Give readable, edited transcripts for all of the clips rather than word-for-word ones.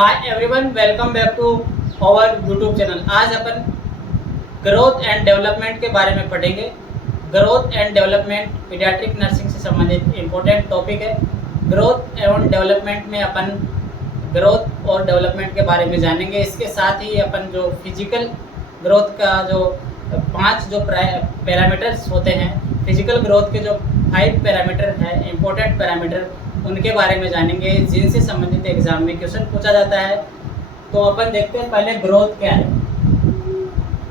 Hi everyone, welcome back to our YouTube channel. आज अपन growth and development के बारे में पढ़ेंगे। Growth and development paediatric nursing से संबंधित इम्पोर्टेंट टॉपिक है। ग्रोथ एवं डेवलपमेंट में अपन ग्रोथ और डेवलपमेंट के बारे में जानेंगे। इसके साथ ही अपन जो फिजिकल ग्रोथ का जो 5 जो पैरामीटर्स होते हैं, फिजिकल ग्रोथ के जो 5 पैरामीटर हैं, इम्पोर्टेंट पैरामीटर, उनके बारे में जानेंगे जिनसे संबंधित एग्जाम में क्वेश्चन पूछा जाता है। तो अपन देखते हैं पहले ग्रोथ क्या है।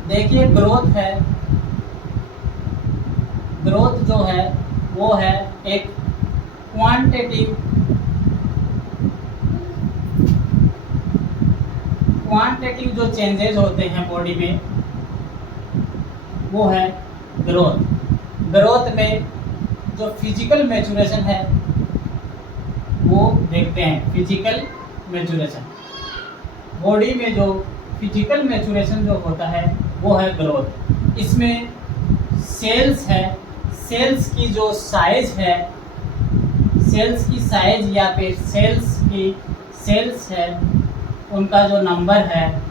देखिए ग्रोथ जो है वो है एक क्वांटिटेटिव जो चेंजेस होते हैं बॉडी में, वो है ग्रोथ। ग्रोथ में जो फिजिकल मैच्योरेशन है वो देखते हैं। फिजिकल मैच्योरेशन, बॉडी में जो फिजिकल मैच्योरेशन जो होता है वो है ग्रोथ। इसमें सेल्स है, सेल्स की जो साइज है, सेल्स की साइज या फिर सेल्स है, उनका जो नंबर है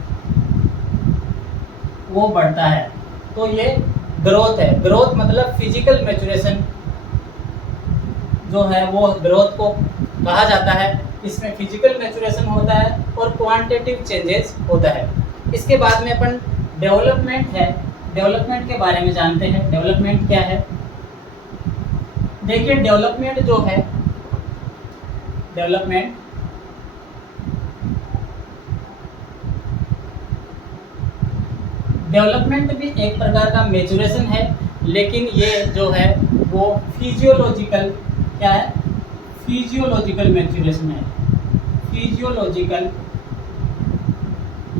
वो बढ़ता है। तो ये ग्रोथ है। ग्रोथ मतलब फिजिकल मैच्योरेशन जो है वो ग्रोथ को कहा जाता है। इसमें फिजिकल मैच्योरेशन होता है और क्वांटिटेटिव चेंजेस होता है। इसके बाद में अपन डेवलपमेंट है, डेवलपमेंट के बारे में जानते हैं। डेवलपमेंट क्या है? देखिए डेवलपमेंट जो है, डेवलपमेंट भी एक प्रकार का मैच्योरेशन है, लेकिन ये जो है वो फिजियोलॉजिकल क्या है? फिजियोलॉजिकल मैच्योरेशन है। फिजियोलॉजिकल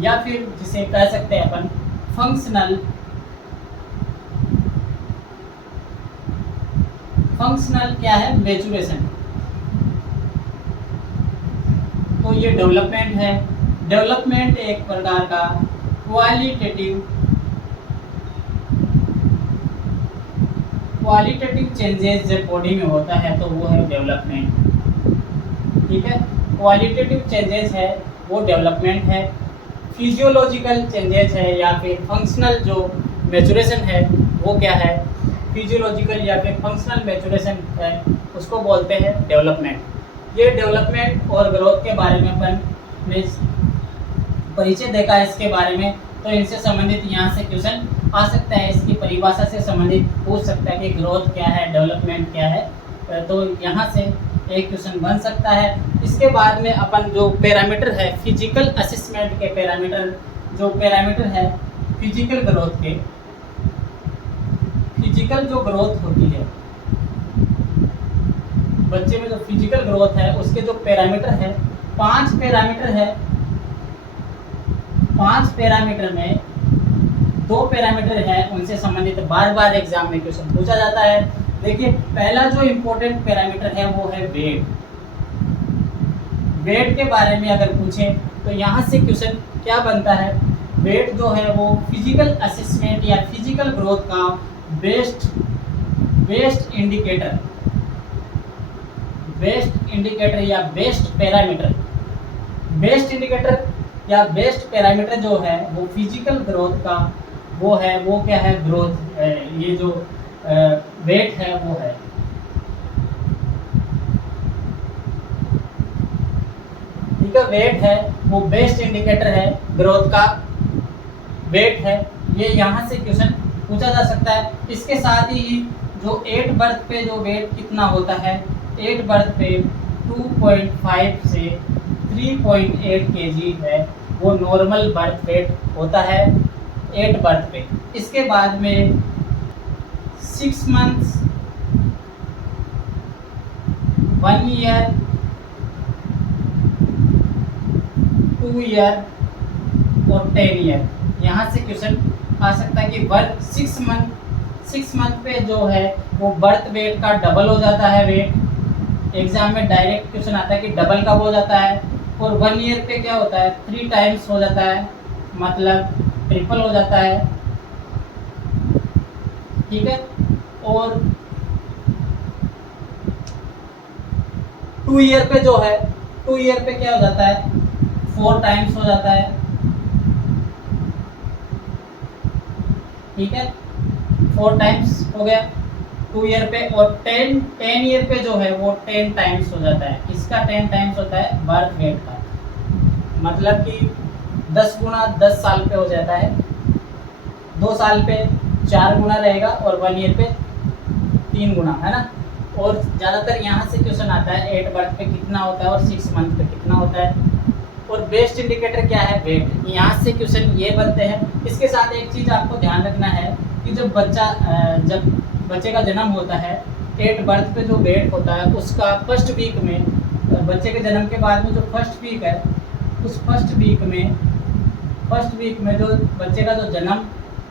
या फिर जिसे कह सकते हैं अपन फंक्शनल क्या है? मैच्योरेशन। तो ये डेवलपमेंट है। डेवलपमेंट एक प्रकार का क्वालिटेटिव चेंजेस जब बॉडी में होता है तो वो है डेवलपमेंट। ठीक है, क्वालिटेटिव चेंजेस है वो डेवलपमेंट है। फिजियोलॉजिकल चेंजेस है या फिर फंक्शनल जो मैच्योरेशन है वो क्या है? फिजियोलॉजिकल या फिर फंक्शनल मैच्योरेशन है, उसको बोलते हैं डेवलपमेंट। ये डेवलपमेंट और ग्रोथ के बारे में अपन ने परिचय देखा है इसके बारे में। तो इनसे संबंधित यहाँ से क्वेश्चन आ सकता है, इसकी परिभाषा से संबंधित पूछ सकता है कि ग्रोथ क्या है, डेवलपमेंट क्या है। तो यहाँ से एक क्वेश्चन बन सकता है। इसके बाद में अपन जो पैरामीटर है, फिजिकल असेसमेंट के पैरामीटर, जो पैरामीटर है फिजिकल ग्रोथ के, फिजिकल जो ग्रोथ होती है बच्चे में, जो फिजिकल ग्रोथ है उसके जो पैरामीटर है, 5 पैरामीटर है। 5 पैरामीटर में 2 पैरामीटर है, उनसे संबंधित बार बार एग्जाम में क्वेश्चन पूछा जाता है। देखिए पहला जो इम्पोर्टेंट पैरामीटर है वो है वेट। वेट के बारे में अगर पूछें तो यहाँ से क्वेश्चन क्या बनता है? वेट जो है वो फिजिकल असेसमेंट या फिजिकल ग्रोथ का बेस्ट इंडिकेटर या बेस्ट पैरामीटर जो है वो फिजिकल ग्रोथ का वो है, वो क्या है? ग्रोथ। ये जो वेट है वो है। ठीक है, वेट है वो बेस्ट इंडिकेटर है ग्रोथ का, वेट है। ये यहाँ से क्वेश्चन पूछा जा सकता है। इसके साथ ही जो 8 बर्थ पे जो वेट कितना होता है, 8 बर्थ पे 2.5 से 3.8 kg है, वो नॉर्मल बर्थ वेट होता है 8 बर्थ पे। इसके बाद में 6 मंथ्स, 1 ईयर, 2 ईयर और 10 ईयर। यहाँ से क्वेश्चन आ सकता है कि 6 मंथ पे जो है वो बर्थ वेट का डबल हो जाता है वेट। एग्जाम में डायरेक्ट क्वेश्चन आता है कि डबल कब हो जाता है। और 1 ईयर पे क्या होता है? 3 टाइम्स हो जाता है, मतलब ट्रिपल हो जाता है। ठीक है, और 2 ईयर पे जो है 2 ईयर पे क्या हो जाता है? 4 टाइम्स हो जाता है, ठीक है, 4 टाइम्स हो गया 2 ईयर पे, और 10 ईयर पे जो है वो 10 टाइम्स हो जाता है। किसका 10 टाइम्स होता है? बर्थ वेट का। मतलब कि 10 गुना 10 साल पे हो जाता है, 2 साल पे 4 गुना रहेगा, और 1 ईयर पे 3 गुना, है ना। और ज़्यादातर यहाँ से क्वेश्चन आता है 8 बर्थ पे कितना होता है और 6 मंथ पे कितना होता है। और बेस्ट इंडिकेटर क्या है? वेट। यहाँ से क्वेश्चन ये बनते हैं। इसके साथ एक चीज़ आपको ध्यान रखना है कि जब बच्चे का जन्म होता है, 8 बर्थ पे जो वेट होता है उसका फर्स्ट वीक में, बच्चे के जन्म के बाद में जो फर्स्ट वीक है, उस फर्स्ट वीक में जो बच्चे का जो जन्म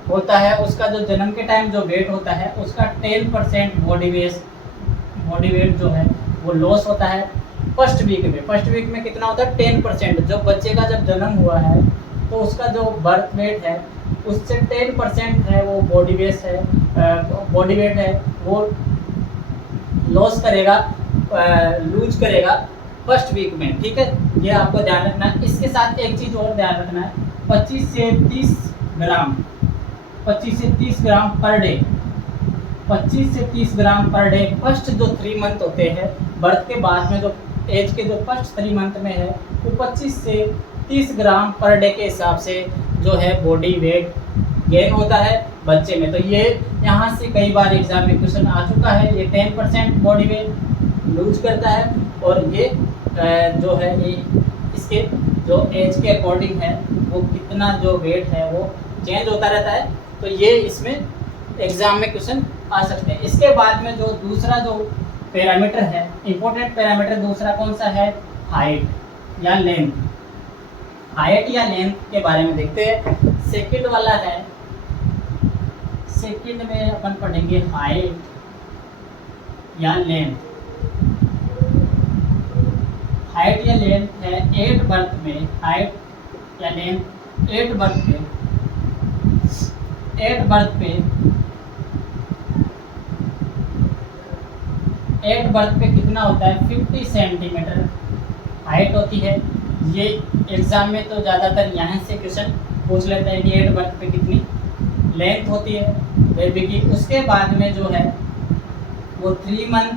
होता है, उसका जो जन्म के टाइम जो वेट होता है उसका 10% बॉडी वेट जो है वो लॉस होता है फर्स्ट वीक में कितना होता है? 10%। जो बच्चे का जब जन्म हुआ है तो उसका जो बर्थ वेट है उससे 10% है वो बॉडी वेट है वो लॉस करेगा, लूज करेगा फर्स्ट वीक में, ठीक है। ये आपको ध्यान रखना है। इसके साथ एक चीज़ और ध्यान रखना है, 25 से 30 ग्राम पर डे, 25 से 30 ग्राम पर डे फर्स्ट जो 3 मंथ होते हैं बर्थ के बाद में, जो एज के जो फर्स्ट 3 मंथ में है, वो 25 से 30 ग्राम पर डे के हिसाब से जो है बॉडी वेट गेन होता है बच्चे में। तो ये यहाँ से कई बार एग्जाम में क्वेश्चन आ चुका है। ये 10% बॉडी वेट लूज करता है, और ये जो है ये इसके जो एज के अकॉर्डिंग है वो कितना जो वेट है वो चेंज होता रहता है। तो ये इसमें एग्जाम में क्वेश्चन आ सकते हैं। इसके बाद में जो दूसरा जो पैरामीटर है, इंपॉर्टेंट पैरामीटर दूसरा कौन सा है? हाइट या लेंथ। हाइट या लेंथ के बारे में देखते हैं। सेकंड वाला है, सेकंड में अपन पढ़ेंगे हाइट या लेंथ। हाइट या लेंथ है 8 बर्थ में, हाइट या लेंथ 8 बर्थ पे कितना होता है? 50 सेंटीमीटर हाइट होती है। ये एग्जाम में तो ज़्यादातर यहाँ से क्वेश्चन पूछ लेते हैं कि 8 बर्थ पे कितनी लेंथ होती है बेबी की। उसके बाद में जो है वो 3 मंथ,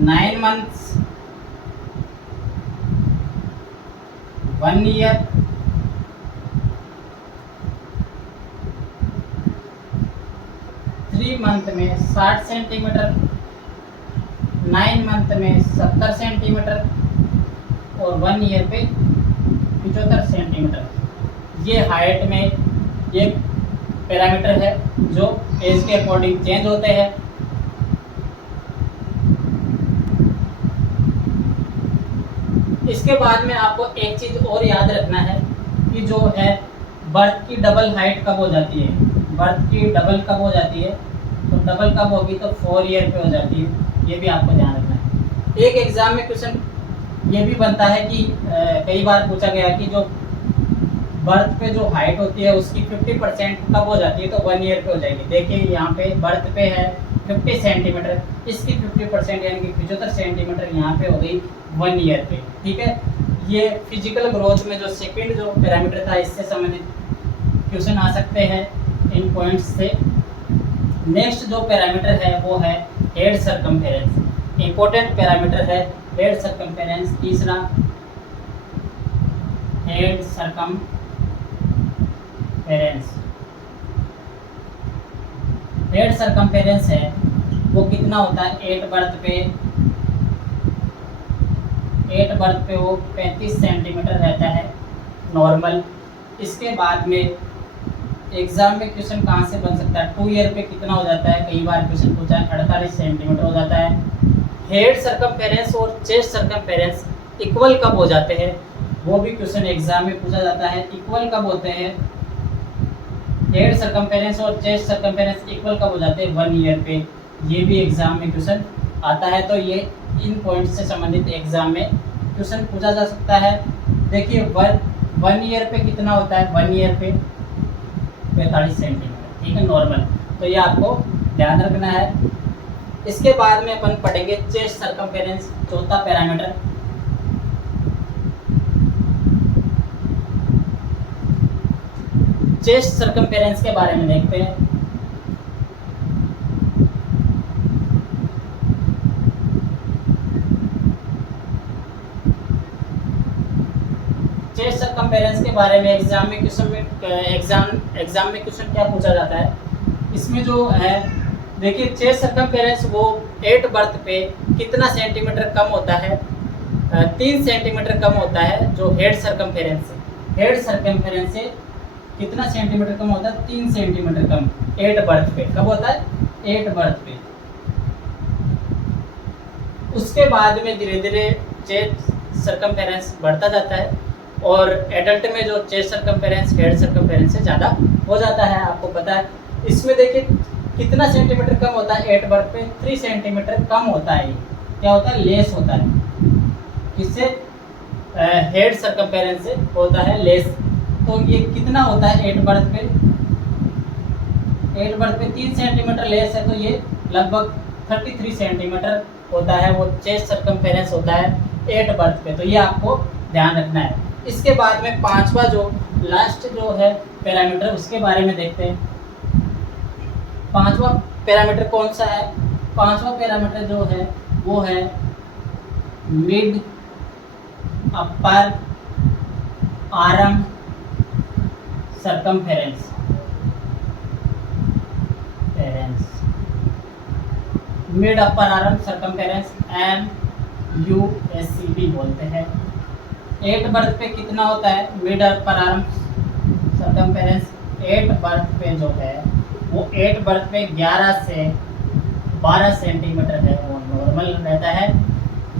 9 मंथ्स, 1 ईयर, 3 मंथ में 60 सेंटीमीटर, 9 मंथ में 70 सेंटीमीटर, और 1 ईयर पे 75 सेंटीमीटर। ये हाइट में एक पैरामीटर है जो एज के अकॉर्डिंग चेंज होते हैं। इसके बाद में आपको एक चीज़ और याद रखना है कि जो है बर्थ की डबल हाइट कब हो जाती है, बर्थ की डबल कब हो जाती है, तो डबल कब होगी? तो 4 ईयर पे हो जाती है। ये भी आपको ध्यान रखना है। एक एग्जाम में क्वेश्चन ये भी बनता है कि कई बार पूछा गया कि जो बर्थ पे जो हाइट होती है उसकी 50% कब हो जाती है? तो 1 ईयर पे हो जाएगी। देखिए यहाँ पे बर्थ पे है 50 सेंटीमीटर, इसकी 50% यानी कि 75 सेंटीमीटर यहाँ पे हो गई 1 ईयर पे, ठीक है। ये फिजिकल ग्रोथ में जो सेकंड जो पैरामीटर था इससे संबंधित क्वेश्चन आ सकते हैं इन पॉइंट्स से। नेक्स्ट जो पैरामीटर है वो है हेड सर्कमफेरेंस। इंपॉर्टेंट पैरामीटर है हेड सर्कमफेरेंस। तीसरा हेड सर्कमफेरेंस। हेड सर्कमफेरेंस है वो कितना होता है? 8 बर्थ पे वो 35 सेंटीमीटर रहता है नॉर्मल। इसके बाद में एग्जाम में क्वेश्चन कहाँ से बन सकता है? 2 ईयर पे कितना हो जाता है? कई बार क्वेश्चन पूछा है 48 सेंटीमीटर हो जाता है। हेड सर्कमफेरेंस और चेस्ट सर्कमफेरेंस इक्वल कब हो जाते हैं? वो भी क्वेश्चन एग्जाम में पूछा जाता है। इक्वल कब होते हैं? हेड सर्कमफेरेंस और चेस्ट सर्कमफेरेंस इक्वल कब हो जाते हैं? 1 ईयर पे। ये भी एग्जाम में क्वेश्चन आता है। तो ये इन पॉइंट से संबंधित एग्जाम में क्वेश्चन पूछा जा सकता है। देखिए 1 ईयर पे कितना होता है? 1 ईयर पे 45 सेंटीमीटर, ठीक है, नॉर्मल। तो ये आपको ध्यान रखना है। इसके बाद में अपन पढ़ेंगे चेस्ट सर्कमफेरेंस, चौथा पैरामीटर। चेस्ट सर्कमफेरेंस के बारे में देखते हैं। चेस्ट सर्कमफेरेंस के बारे में एग्जाम में क्वेश्चन क्या पूछा जाता है, इसमें जो है देखिए चेस्ट सर्कमफेरेंस वो 8 बर्थ पे कितना सेंटीमीटर कम होता है, 3 सेंटीमीटर कम होता है जो हेड सर्कमफेरेंस से। हेड सर्कमफेरेंस से कितना सेंटीमीटर कम होता है, 3 सेंटीमीटर कम 8 बर्थ पे। कब होता है, 8 बर्थ पे। उसके बाद में धीरे धीरे चेस्ट सर्कमफेरेंस बढ़ता जाता है और एडल्ट में जो चेस्ट सर्कमफेरेंस हेड सर्कमफेरेंस से ज़्यादा हो जाता है, आपको पता है। इसमें देखिए कितना सेंटीमीटर कम होता है 8 बर्थ पे, 3 सेंटीमीटर कम होता है। ये क्या होता है, लेस होता है। किससे, हेड सर्कमफेरेंस से होता है लेस। तो ये कितना होता है 8 बर्थ पे, 8 बर्थ पे 3 सेंटीमीटर लेस है, तो ये लगभग 33 सेंटीमीटर होता है, वो चेस्ट सर्कमफेरेंस होता है 8 बर्थ पे। तो ये आपको ध्यान रखना है। इसके बाद में पांचवा जो लास्ट जो है पैरामीटर, उसके बारे में देखते हैं। पांचवा पैरामीटर कौन सा है, पांचवा पैरामीटर जो है वो है mid upper arm circumference. Mid upper arm circumference MUSCD बोलते हैं। 8 बर्थ पे कितना होता है mid upper arm circumference, 8 birth पे जो है वो 8 बर्थ पे 11 से 12 सेंटीमीटर है, वो नॉर्मल रहता है।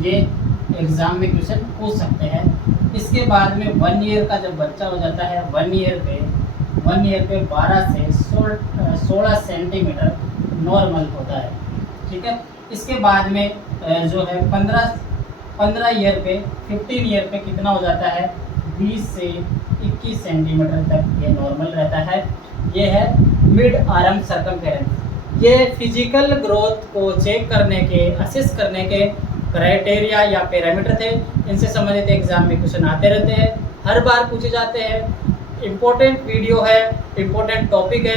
ये एग्ज़ाम में क्वेश्चन पूछ सकते हैं। इसके बाद में 1 ईयर का जब बच्चा हो जाता है, 1 ईयर पे 12 से 16 सेंटीमीटर नॉर्मल होता है, ठीक है। इसके बाद में जो है 15 ईयर पे 15 ईयर पे कितना हो जाता है 20 से 21 सेंटीमीटर तक ये नॉर्मल रहता है। ये है मिड आर्म सर्कमफेरेंस। ये फिजिकल ग्रोथ को चेक करने के, असेस करने के क्राइटेरिया या पैरामीटर थे। इनसे संबंधित एग्जाम में क्वेश्चन आते रहते हैं, हर बार पूछे जाते हैं। इम्पोर्टेंट वीडियो है, इम्पोर्टेंट टॉपिक है।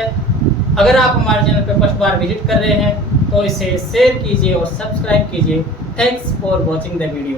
अगर आप हमारे चैनल पर फर्स्ट बार विजिट कर रहे हैं तो इसे शेयर कीजिए और सब्सक्राइब कीजिए। Thanks for watching the video.